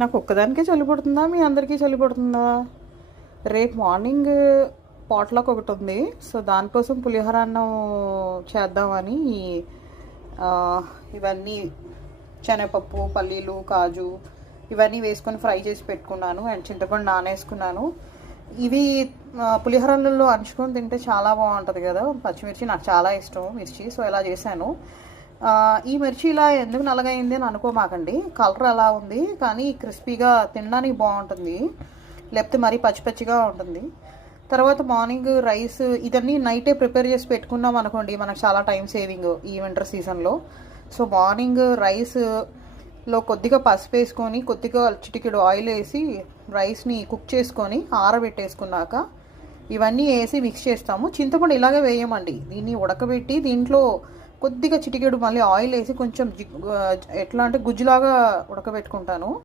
నాకు ఒక్కదానికే చలి పుడుతుందా? మీ అందరికీ చలి పుడుతుందా? రేపు మార్నింగ్ పాట్‌లక్ ఒకటి ఉంది. సో, దానికోసం పులిహోర అన్నం చేద్దామని ఇవన్నీ శనగపప్పు, పల్లీలు, కాజు ఇవన్నీ వేసుకొని ఫ్రై చేసి పెట్టుకున్నాను. అండ్ చింతపండు నానేసుకున్నాను. ఇవి పులిహోరలలో అంచుకొని తింటే చాలా బాగుంటుంది కదా. పచ్చిమిర్చి నాకు చాలా ఇష్టం మిర్చి. సో, ఇలా చేశాను. ఈ మిర్చి ఇలా ఎందుకు నల్లగైంది అని అనుకోమాకండి. కలర్ అలా ఉంది, కానీ క్రిస్పీగా తినడానికి బాగుంటుంది. లేకపోతే మరీ పచ్చి పచ్చిగా ఉంటుంది. తర్వాత మార్నింగ్ రైస్ ఇదన్నీ నైటే ప్రిపేర్ చేసి పెట్టుకున్నాం అనుకోండి, మనకు చాలా టైం సేవింగ్ ఈ వింటర్ సీజన్లో. సో, మార్నింగ్ రైస్లో కొద్దిగా పసుపు వేసుకొని, కొద్దిగా చిటికెడు ఆయిల్ వేసి రైస్ని కుక్ చేసుకొని ఆరబెట్టేసుకున్నాక ఇవన్నీ వేసి మిక్స్ చేస్తాము. చింతపండు ఇలాగే వేయమండి. దీన్ని ఉడకబెట్టి దీంట్లో కొద్దిగా చిటికెడు మళ్ళీ ఆయిల్ వేసి కొంచెం ఎట్లా అంటే గుజ్జులాగా ఉడకబెట్టుకుంటాను.